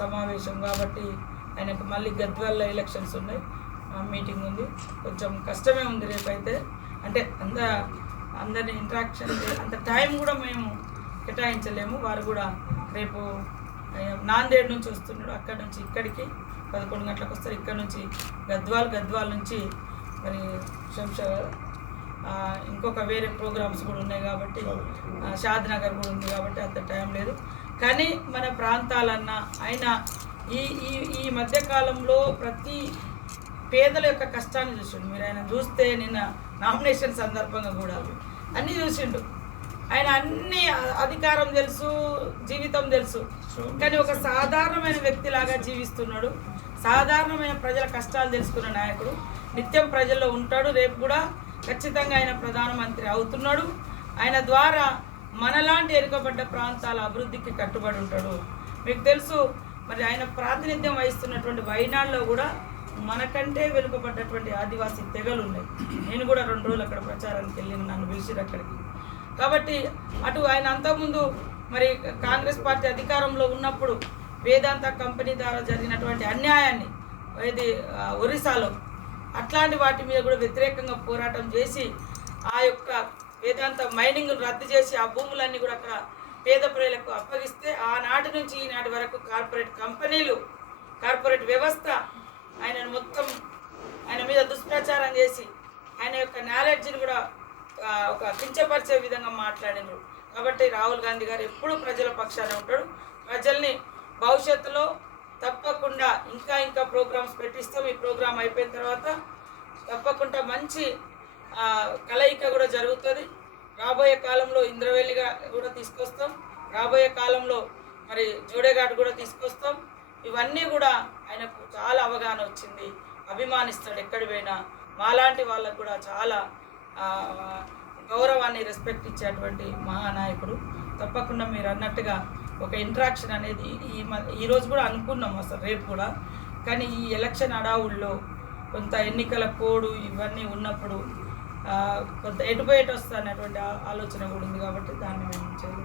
సమావేశం కాబట్టి ఆయనకు మళ్ళీ గద్వాల్లో ఎలక్షన్స్ ఉన్నాయి. మీటింగ్ ఉంది. కొంచెం కష్టమే ఉంది రేపైతే. అంటే అంద అందరిని ఇంట్రాక్షన్ అంత టైం కూడా మేము కేటాయించలేము. వారు కూడా రేపు నాందేడ్ నుంచి వస్తున్నాడు. అక్కడ నుంచి ఇక్కడికి. పదకొండు గంటలకు వస్తారు. ఇక్కడ నుంచి గద్వాల్ గద్వాల్ నుంచి మరి శంషాబాద్. ఇంకొక వేరే ప్రోగ్రామ్స్ కూడా ఉన్నాయి కాబట్టి షాద్ నగర్ కూడా ఉంది కాబట్టి అంత టైం కానీ మన ప్రాంతాలన్నా ఆయన ఈ ఈ ఈ మధ్యకాలంలో ప్రతి పేదల యొక్క కష్టాన్ని చూసిండు. మీరు ఆయన చూస్తే నిన్న నామినేషన్ సందర్భంగా కూడా అన్నీ చూసిండు. ఆయన అన్ని అధికారం తెలుసు జీవితం తెలుసు. కానీ ఒక సాధారణమైన వ్యక్తిలాగా జీవిస్తున్నాడు. సాధారణమైన ప్రజల కష్టాలు తెలుసుకున్న నాయకుడు. నిత్యం ప్రజల్లో ఉంటాడు. రేపు కూడా ఖచ్చితంగా ఆయన ప్రధానమంత్రి అవుతున్నాడు. ఆయన ద్వారా మనలాంటి ఎరుకబడ్డ ప్రాంతాల అభివృద్ధికి కట్టుబడి ఉంటాడు. మీకు తెలుసు మరి ఆయన ప్రాతినిధ్యం వహిస్తున్నటువంటి వైనాడులో కూడా మనకంటే వెనుకబడ్డటువంటి ఆదివాసీ తెగలు ఉన్నాయి. నేను కూడా రెండు రోజులు అక్కడ ప్రచారానికి వెళ్ళిన నన్ను పిలిచిరు అక్కడికి. కాబట్టి అటు ఆయన అంతకుముందు మరి కాంగ్రెస్ పార్టీ అధికారంలో ఉన్నప్పుడు వేదాంత కంపెనీ ద్వారా జరిగినటువంటి అన్యాయాన్ని ఇది ఒరిస్సాలో అట్లాంటి వాటి మీద కూడా వ్యతిరేకంగా పోరాటం చేసి ఆ యొక్క వేదాంత మైనింగ్ రద్దు చేసి ఆ భూములన్నీ కూడా అక్కడ పేద ప్రజలకు అప్పగిస్తే ఆనాటి నుంచి ఈనాటి వరకు కార్పొరేట్ కంపెనీలు కార్పొరేట్ వ్యవస్థ ఆయనను మొత్తం ఆయన మీద దుష్ప్రచారం చేసి ఆయన యొక్క నాలెడ్జ్ని కూడా ఒక కించపరిచే విధంగా మాట్లాడినారు. కాబట్టి రాహుల్ గాంధీ గారు ఎప్పుడూ ప్రజల పక్షాన ఉంటాడు. ప్రజల్ని భవిష్యత్తులో తప్పకుండా ఇంకా ఇంకా ప్రోగ్రామ్స్ పెట్టిస్తాం. ఈ ప్రోగ్రామ్ అయిపోయిన తర్వాత తప్పకుండా మంచి కలయిక కూడా జరుగుతుంది. రాబోయే కాలంలో ఇంద్రవెల్లిగా కూడా తీసుకొస్తాం. రాబోయే కాలంలో మరి జోడేఘాట్ కూడా తీసుకొస్తాం. ఇవన్నీ కూడా ఆయనకు చాలా అవగాహన వచ్చింది. అభిమానిస్తాడు ఎక్కడి పోయినా. మాలాంటి వాళ్ళకు కూడా చాలా గౌరవాన్ని రెస్పెక్ట్ ఇచ్చేటువంటి మహానాయకుడు. తప్పకుండా మీరు అన్నట్టుగా ఒక ఇంట్రాక్షన్ అనేది ఈ ఈరోజు కూడా అనుకున్నాం అసలు రేపు కూడా. కానీ ఈ ఎలక్షన్ అడావుల్లో కొంత ఎన్నికల కోడు ఇవన్నీ ఉన్నప్పుడు కొంత ఎటుపోయేటు వస్తా అనేటువంటి ఆలోచన కూడా ఉంది కాబట్టి దాన్ని మేము చేయలేదు.